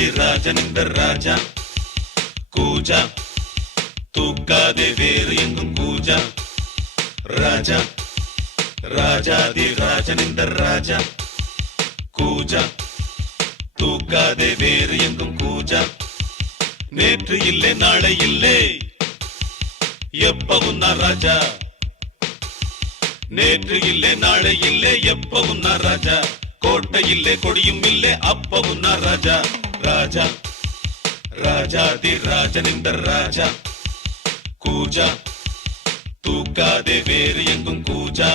ராஜாதி ராஜனிந்த ராஜா. கூஜா. தூக்காதே வேறு எங்கும் கூஜா. ராஜா. ராஜாதி ராஜன் ராஜனிந்த ராஜா. கூஜா. தூக்காதே வேறு எங்கும் கூஜா. நேற்று இல்லை நாளை இல்லை. எப்பவும் நான் ராஜா. நேற்று இல்லை நாளை இல்லை எப்பவும் நான் ராஜா. கோட்டை இல்லை கொடியும் இல்லை அப்பவும் நான் ராஜா. ராஜா. ராஜாதி ராஜன் இந்த ராஜா. கூஜா. தூக்காதே வேறு எங்கும் கூஜா.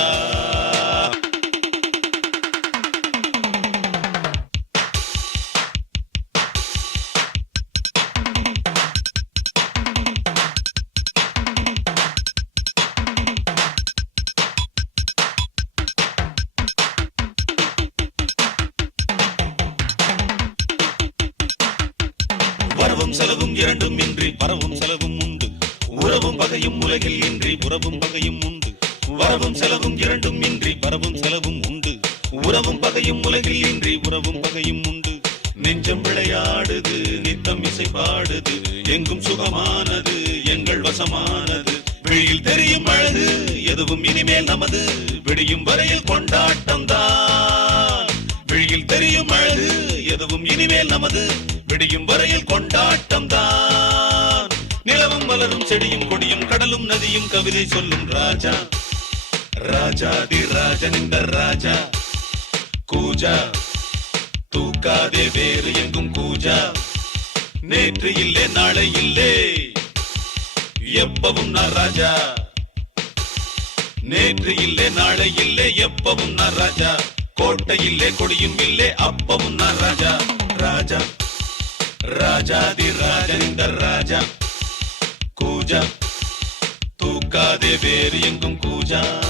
பாடுது நித்தம் இசை பாடுது. எங்கும் சுகமானது எங்கள் வசமானது. வெளியில் தெரியும் அழகு எதுவும் இனிமேல் நமது. விடியும் வரையில் கொண்டாட்டம் தான் வெளியில் தெரியும் அழகு எதுவும் இனிமேல் நமது. விடியும் வரையில் கொண்டாட்டம் தான் நிலவும் மலரும் செடியும் கொடியும் கடலும் நதியும் கவிதை சொல்லும் ராஜா. ராஜாதி இந்த ராஜா. கூஜா. தூக்காதே வேறு எங்கும் கூஜா. நேற்று இல்லை நாளை இல்லை. எப்பவும் நான் ராஜா. நேற்று இல்லை நாளை இல்லை எப்பவும் நான் ராஜா. கோட்டை இல்லை கொடியும் இல்லை அப்பவும் நான் ராஜா. ராஜா. ராஜாதி இந்த ராஜா. கூஜா. தூக்காதே வேறு எங்கும் கூஜா.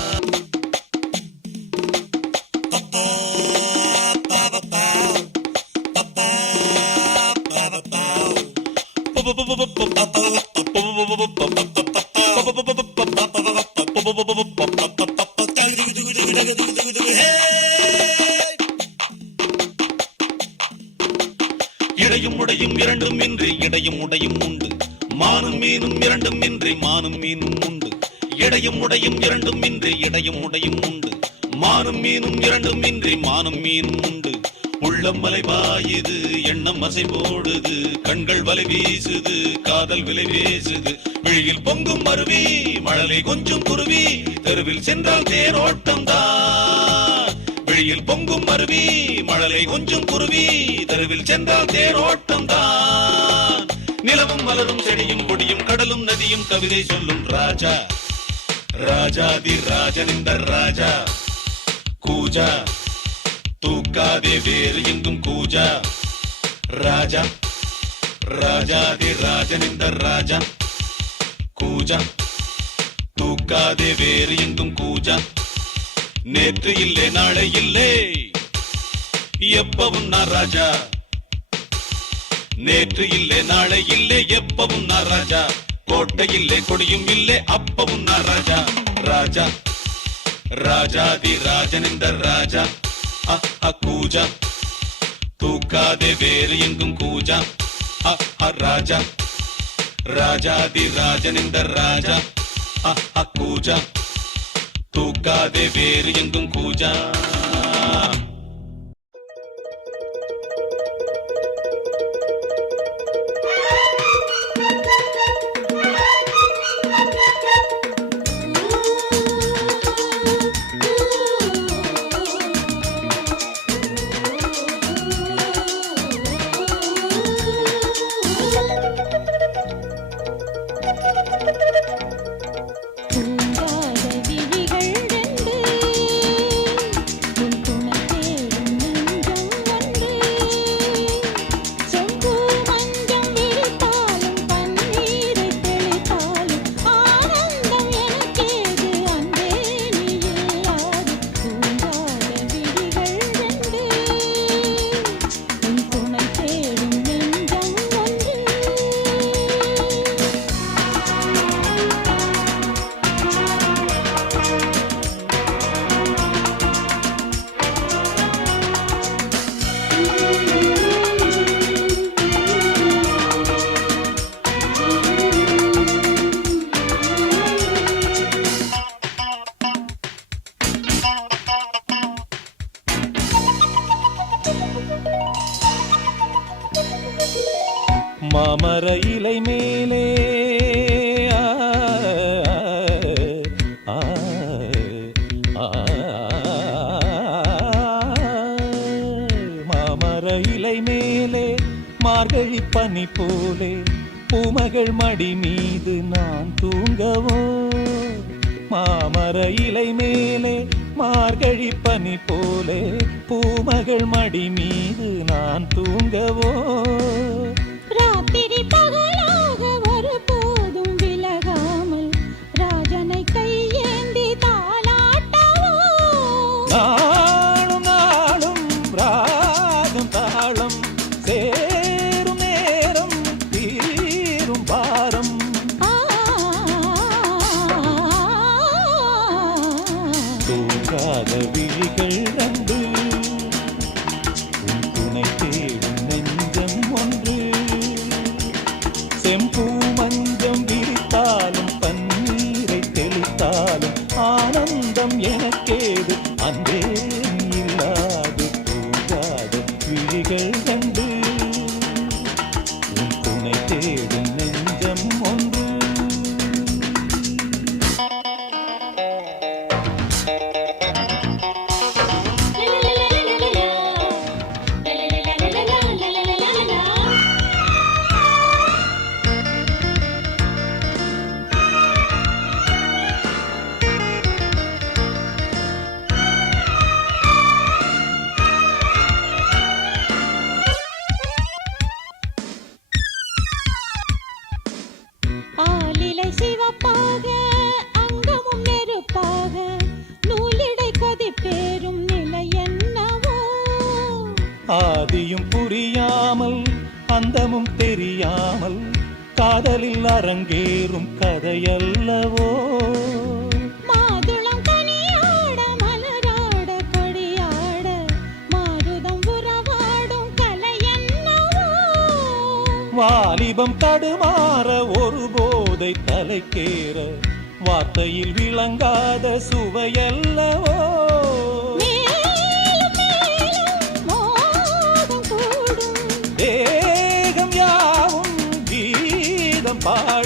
ஆசை அசை போடுது கண்கள் வலை வீசுது காதல் விலை பேசுது. விழியில் பொங்கும் மருவி மழலை கொஞ்சம் குருவி தெருவில் சென்றால் தேரோட்டம் தான் விழியில் பொங்கும் மருவி மழலை கொஞ்சம் குருவி தெருவில் சென்றால் தேரோட்டம் தான் நிலவும் மலரும் செடியும் கொடியும் கடலும் நதியும் கவிதை சொல்லும் ராஜா. ராஜாதி ராஜனிந்த ராஜா. கூஜா. தூக்காதே வேறு எங்கும் கூஜா. ராஜா. ராஜாதி ராஜன் இந்த ராஜா. கூஜா. தூக்காதே வேறு எங்கும் கூஜா. நேற்று இல்லை நாளை இல்லை. எப்பவும் நான் ராஜா. நேற்று இல்லை நாளை இல்லை. எப்பவும் நான் ராஜா. கோட்டை இல்லை கொடியும் இல்லை. அப்பவும் நான் ராஜா. ராஜா. ராஜாதி ராஜன் இந்த ராஜா அ, கூஜா. தூக்காதே வேறு எங்கும் கூஜா. ராஜா. ராஜாதி ராஜன் இந்த ராஜா. அ, கூஜா. தூக்காதே வேறு எங்கும் கூஜா. போலே பூமகள் மடி மீது நான் தூங்கவோ? மாமர இலை மேலே மார்கழி பனி போலே பூமகள் மடி மீது நான் தூங்கவோ? ராத்திரி பகலோ விழிக்காத விழிகள் நம்பு அரங்கேறும் கதையல்லவோ? வாலிபம் தடுமாற ஒரு போதை தலைக்கேற வார்த்தையில் விளங்காத சுவையல்லவோ? பாட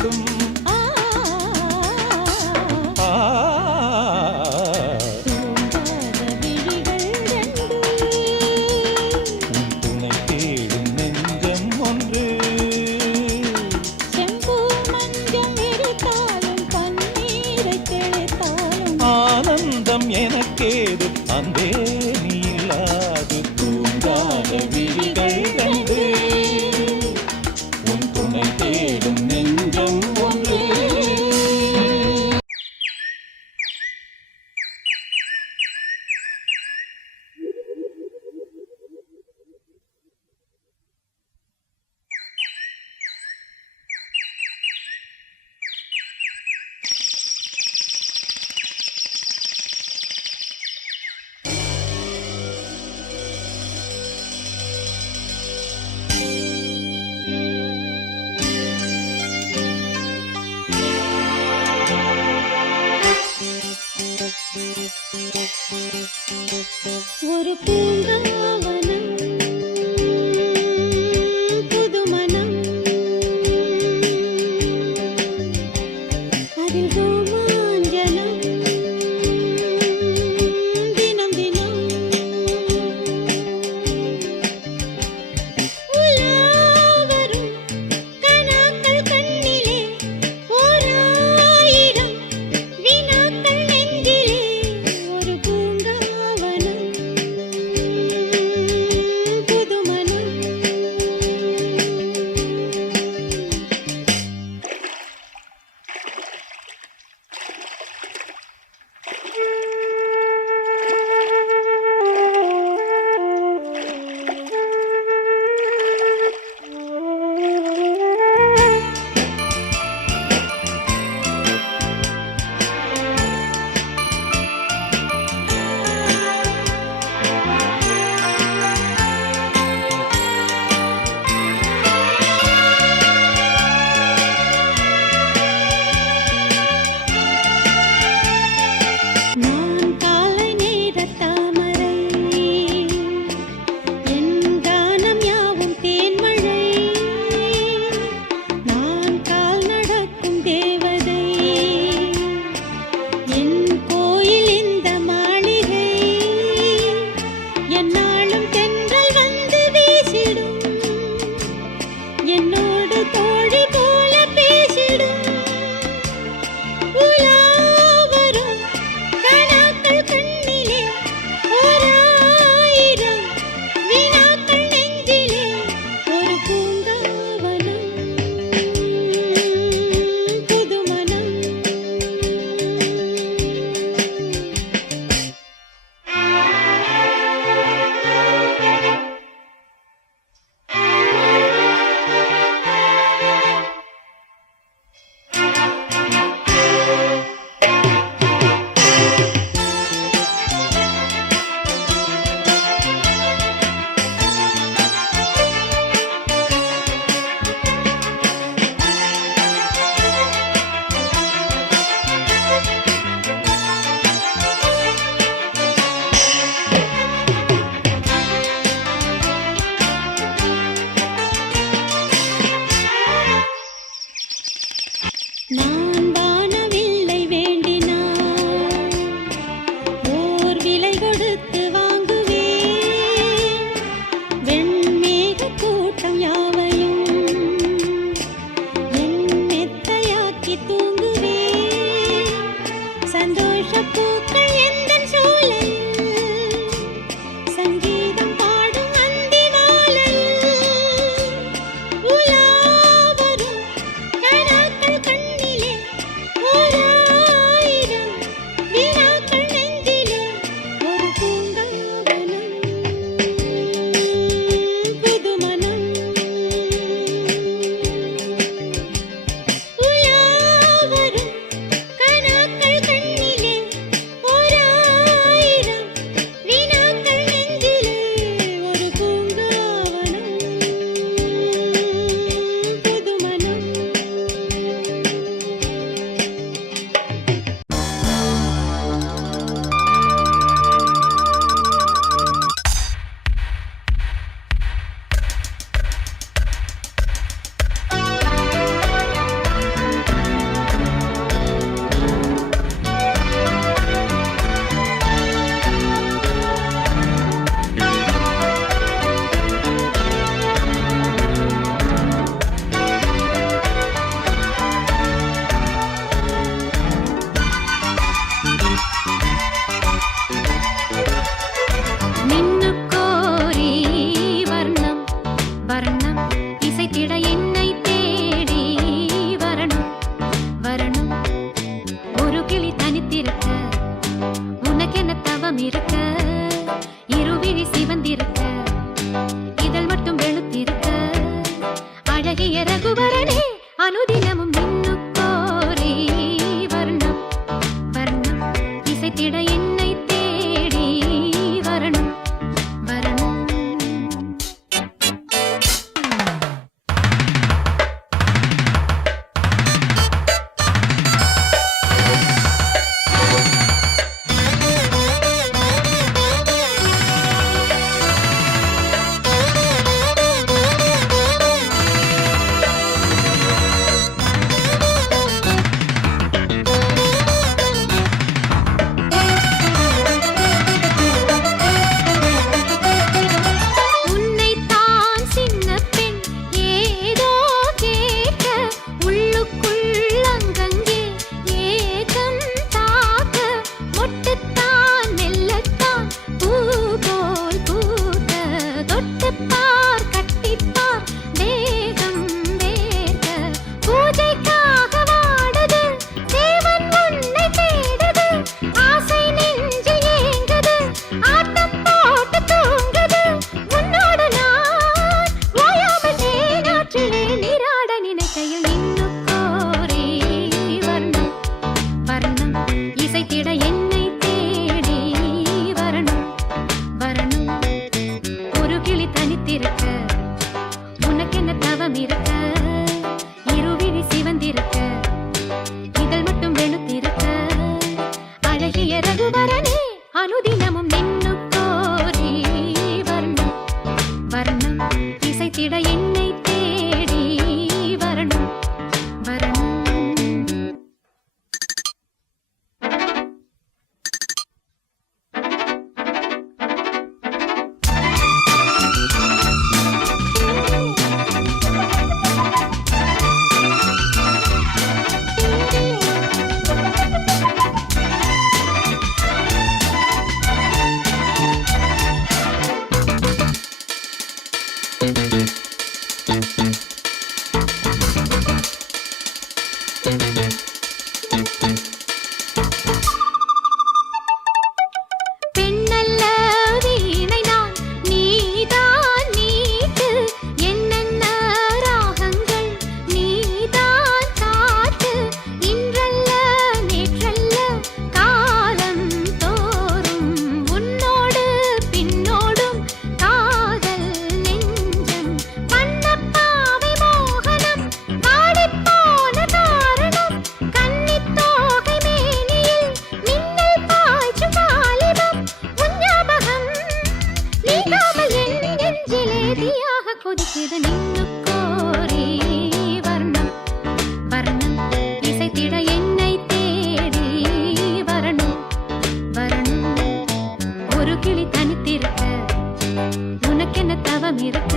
தவம் இருக்க.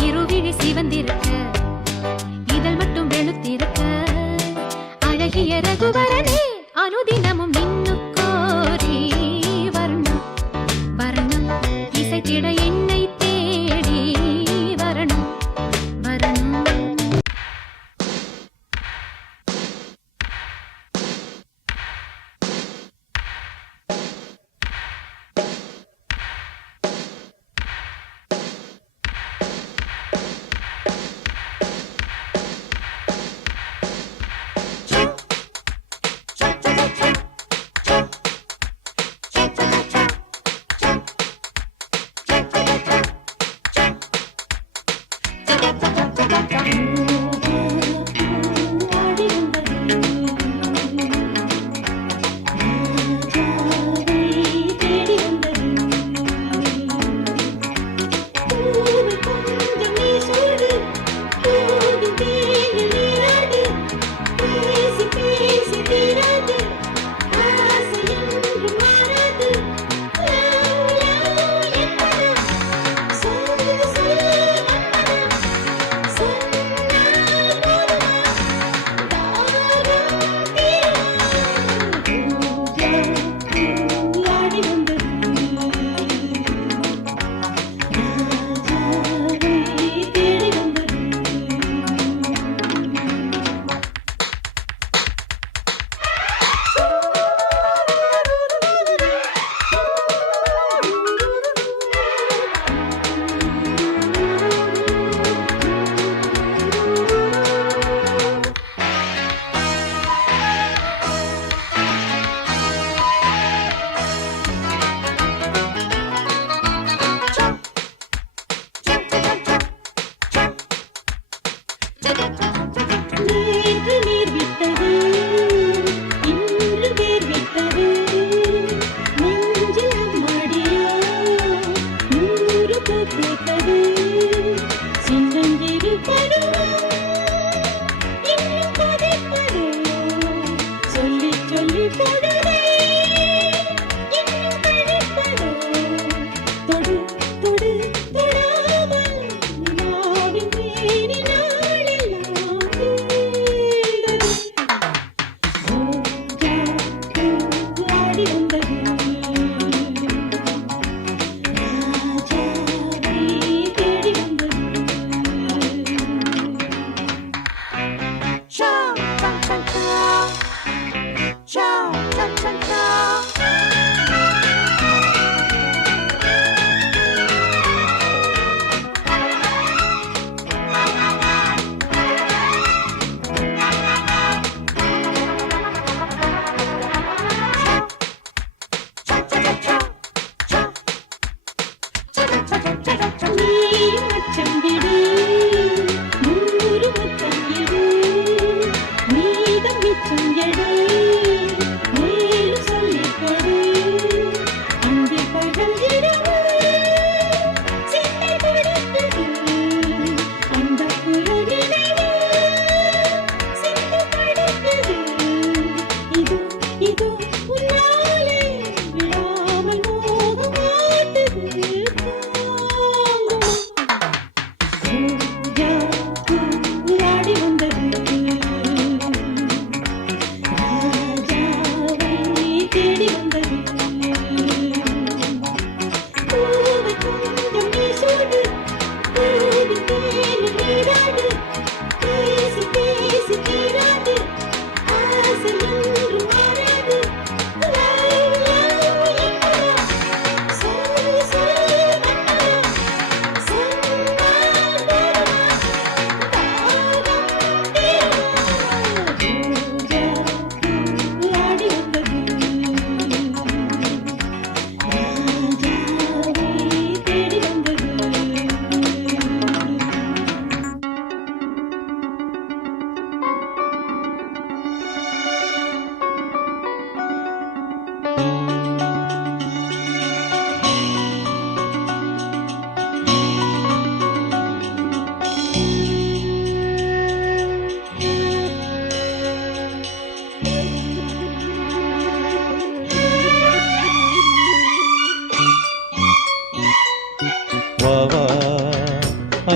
இருவிழி சிவந்திருக்க. இதழ் மட்டும் வெளுத்திருக்க. அழகிய ரகுவர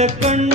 நேசம்